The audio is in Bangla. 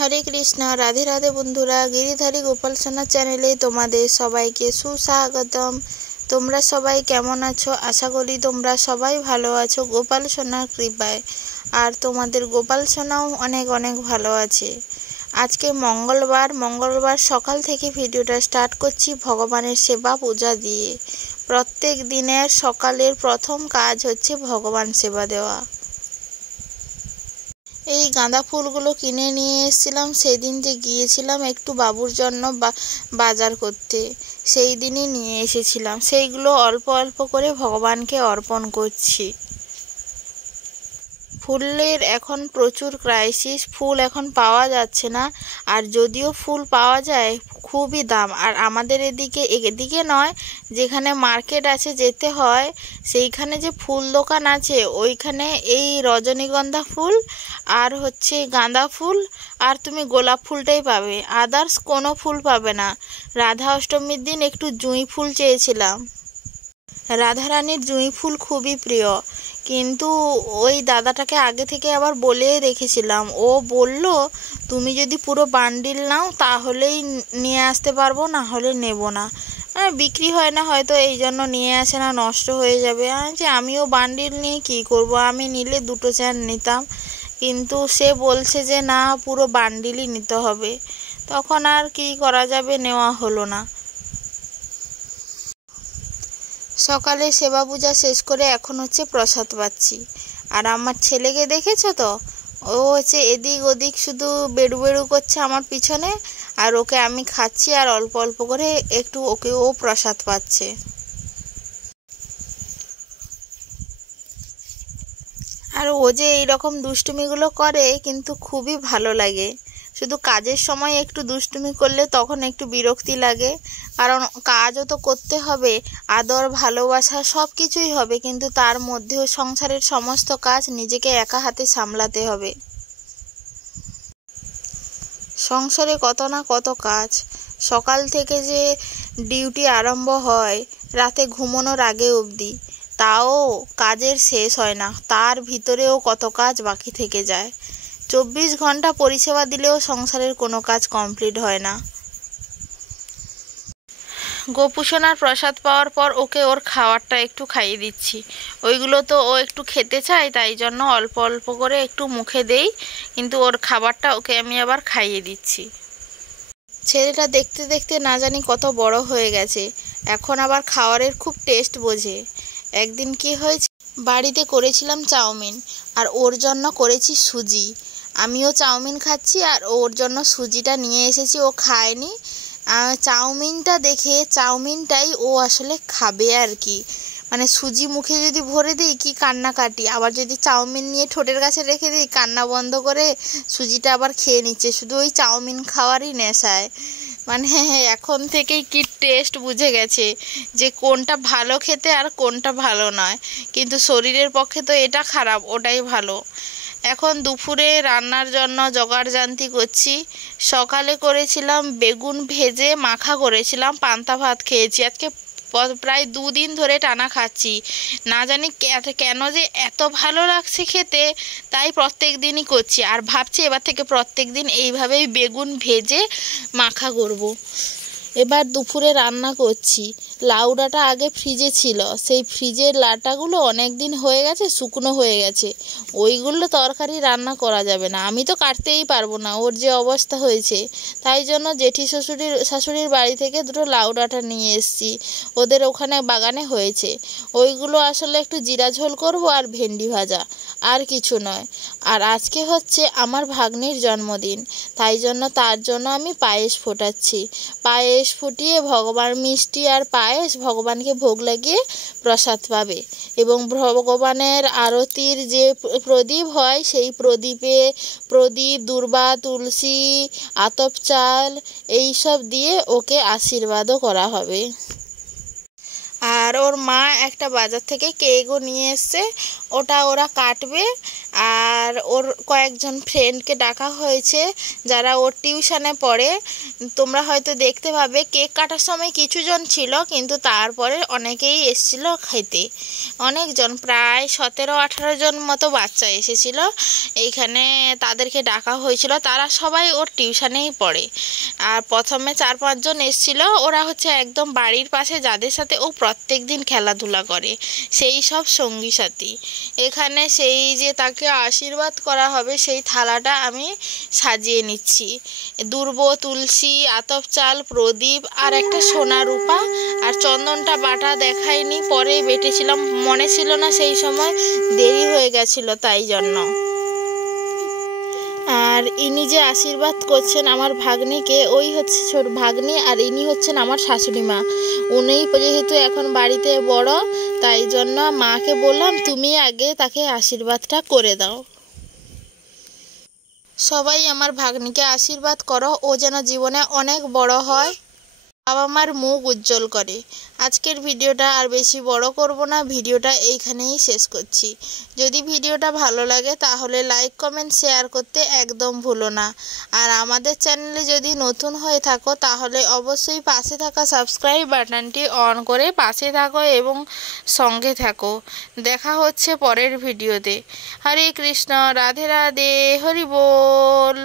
हरे कृष्णा राधे राधे बंधुरा गिरिधारी गोपाल सोना चैनेले तुम्हारे सबाइके सुस्वागतम। তোমরা সবাই কেমন আছো? আশা করি তোমরা সবাই ভালো আছো গোপাল সোনার কৃপায়। আর তোমাদের গোপাল সোনাও অনেক অনেক ভালো আছে। আজকে মঙ্গলবার সকাল থেকে ভিডিওটা স্টার্ট করছি ভগবানের সেবা পূজা দিয়ে। প্রত্যেক দিনের সকালের প্রথম কাজ হচ্ছে ভগবান সেবা দেওয়া। এই গাঁদা ফুলগুলো কিনে নিয়ে এসেছিলাম সেদিন যে গিয়েছিলাম একটু বাবুর জন্য বাজার করতে, সেই দিনই নিয়ে এসেছিলাম। সেইগুলো অল্প অল্প করে ভগবানকে অর্পণ করছি। ফুলের এখন প্রচুর ক্রাইসিস, ফুল এখন পাওয়া যাচ্ছে না। আর যদিও ফুল পাওয়া যায় খুবই দাম। আর আমাদের এদিকে নয়, যেখানে মার্কেট আছে যেতে হয়, সেইখানে যে ফুল দোকান আছে ওইখানে এই রজনীগন্ধা ফুল আর হচ্ছে গাঁদা ফুল আর তুমি গোলাপ ফুলটাই পাবে, আদার্স কোনো ফুল পাবে না। রাধা অষ্টমীর দিন একটু জুঁই ফুল চেয়েছিলাম। রাধারানীর জুঁই ফুল খুবই প্রিয়, কিন্তু ওই দাদাটাকে আগে থেকে আবার বলে রেখেছিলাম। ও বলল তুমি যদি পুরো বান্ডিল নাও তাহলেই নিয়ে আসতে পারবো, না হলে নেব না। বিক্রি হয় না হয়তো, এই জন্য নিয়ে আসে না, নষ্ট হয়ে যাবে। যে আমিও বান্ডিল নিয়ে কি করব, আমি নিলে দুটো চেয়ার নিতাম, কিন্তু সে বলছে যে না পুরো বান্ডিলই নিতে হবে। তখন আর কি করা যাবে, নেওয়া হলো না। সকালে সেবা পূজা শেষ করে এখন হচ্ছে প্রসাদ পাচ্ছি। আর আমার ছেলেকে দেখেছো তো, ও হচ্ছে এদিক ওদিক শুধু বেড়ু বেড়ু করছে আমার পিছনে, আর ওকে আমি খাচ্ছি আর অল্প অল্প করে একটু ও প্রসাদ পাচ্ছে। আর ও যে এইরকম দুষ্টুমিগুলো করে কিন্তু খুবই ভালো লাগে। শুধু কাজের সময় একটু দুষ্টুমি করলে তখন একটু বিরক্তি লাগে, কারণ কাজও তো করতে হবে, আদর ভালোবাসা সব কিছুই হবে, কিন্তু তার মধ্যেও সংসারের সমস্ত কাজ নিজেকে একা হাতে সামলাতে হবে। সংসারে কত না কত কাজ, সকাল থেকে যে ডিউটি আরম্ভ হয় রাতে ঘুমানোর আগে অবধি, তাও কাজের শেষ হয় না, তার ভিতরেও কত কাজ বাকি থেকে যায়। 24 ঘন্টা পরিষেবা দিলেও সংসারের কোনো কাজ কমপ্লিট হয় না। গোপুসোনার প্রসাদ পাওয়ার পর ওকে ওর খাওয়ারটা একটু খাইয়ে দিচ্ছি। ওইগুলো তো ও একটু খেতে চায়, তাই জন্য অল্প অল্প করে একটু মুখে দেই, কিন্তু ওর খাবারটা ওকে আমি আবার খাইয়ে দিচ্ছি। ছেলেটা দেখতে দেখতে না জানি কত বড় হয়ে গেছে, এখন আবার খাওয়ারের খুব টেস্ট বোঝে। একদিন কি হয়েছে, বাড়িতে করেছিলাম চাউমিন আর ওর জন্য করেছি সুজি। আমিও চাউমিন খাচ্ছি আর ওর জন্য সুজিটা নিয়ে এসেছি, ও খায়নি। চাউমিনটা দেখে চাউমিনটাই ও আসলে খাবে আর কি, মানে সুজি মুখে যদি ভরে দিই কি কান্নাকাটি, আবার যদি চাউমিন নিয়ে ঠোঁটের কাছে রেখে দিই কান্না বন্ধ করে সুজিটা আবার খেয়ে নিচ্ছে, শুধু ওই চাউমিন খাওয়ারই নেশায়। মানে এখন থেকেই কি টেস্ট বুঝে গেছে যে কোনটা ভালো খেতে আর কোনটা ভালো নয়, কিন্তু শরীরের পক্ষে তো এটা খারাপ, ওটাই ভালো। এখন দুপুরে রান্নার জন্য জোগাড়জান্তি করছি। সকালে করেছিলাম বেগুন ভেজে মাখা করেছিলাম, পান্তা ভাত খেয়েছি। আজকে প্রায় 2 দিন ধরে টানা খাচ্ছি, না জানি কেন যে এত ভালো লাগছে খেতে, তাই প্রত্যেক দিনই করছি। আর ভাবছি এবার থেকে প্রত্যেক দিন এইভাবেই বেগুন ভেজে মাখা করব। এবার দুপুরে রান্না করছি। লাউ ডাঁটা আগে ফ্রিজে ছিল, সেই ফ্রিজের লাটাগুলো অনেক দিন হয়ে গেছে, শুকনো হয়ে গেছে, ওইগুলো তরকারি রান্না করা যাবে না, আমি তো কাটতেই পারবো না, ওর যে অবস্থা হয়েছে। তাই জন্য জেঠি শাশুড়ির বাড়ি থেকে 2টো লাউ ডাঁটা নিয়ে এসেছি, ওদের ওখানে বাগানে হয়েছে। ওইগুলো আসলে একটু জিরা ঝোল করব আর ভেন্ডি ভাজা, আর কিছু নয়। আর আজকে হচ্ছে আমার ভাগ্নির জন্মদিন, তাই জন্য তার জন্য আমি পায়েস ফোটাচ্ছি। পায়েস ফুটিয়ে ভগবান মিষ্টি আর পায়েস ভগবানকে ভোগ লাগিয়ে প্রসাদ পাবে। এবং ভগবানের আরতির যে প্রদীপ হয় সেই প্রদীপ দূর্বা তুলসী আতপ চাল এইসব দিয়ে ওকে আশীর্বাদও করা হবে। আর ওর মা একটা বাজার থেকে কেকও নিয়ে এসছে, ওটা ওরা কাটবে। আর ওর কয়েকজন ফ্রেন্ডকে ডাকা হয়েছে যারা ওর টিউশনে পড়ে। তোমরা হয়তো দেখতে পাবে কেক কাটার সময় কিছুজন ছিল, কিন্তু তারপরে অনেকেই এসেছিল খেতে। অনেকজন, প্রায় 17-18 জন মতো বাচ্চা এসেছিল এইখানে। তাদেরকে ডাকা হয়েছিল, তারা সবাই ওর টিউশনেই পড়ে। আর প্রথমে 4-5 জন এসেছিল, ওরা হচ্ছে একদম বাড়ির পাশে যাদের সাথে ও প্রত্যেক দিন খেলাধুলা করে, সেই সব সঙ্গী সাথী। এখানে সেই যে তাকে আশীর্বাদ করা হবে সেই থালাটা আমি সাজিয়ে নিচ্ছি। দুর্ব, তুলসী, আতপ চাল, প্রদীপ আর একটা সোনা রূপা। আর চন্দনটা বাটা দেখাইনি, পরে বেটেছিলাম, মনে ছিল না সেই সময়, দেরি হয়ে গেছিল তাই জন্য। আর ইনি যে আশীর্বাদ করছেন আমার ভাগ্নিকে, ওই হচ্ছে ছোট ভাগ্নি, আর ইনি হচ্ছেন আমার শাশুড়ি মা। উনি যেহেতু এখন বাড়িতে বড়, তাই জন্য মাকে বললাম তুমি আগে তাকে আশীর্বাদটা করে দাও। সবাই আমার ভাগ্নিকে আশীর্বাদ করো, ও যেন জীবনে অনেক বড় হয়, বাবা মার মুখ উজ্জ্বল করে। আজকের ভিডিওটা আর বেশি বড় করব না, ভিডিওটা এইখানেই শেষ করছি। যদি ভিডিওটা ভালো লাগে তাহলে লাইক, কমেন্ট, শেয়ার করতে একদম ভুলো না। আর আমাদের চ্যানেলে যদি নতুন হয়ে থাকো তাহলে অবশ্যই পাশে থাকা সাবস্ক্রাইব বাটনটি অন করে পাশে থাকো এবং সঙ্গে থাকো। দেখা হচ্ছে পরের ভিডিওতে। হরে কৃষ্ণ, রাধে রাধে, হরি বল।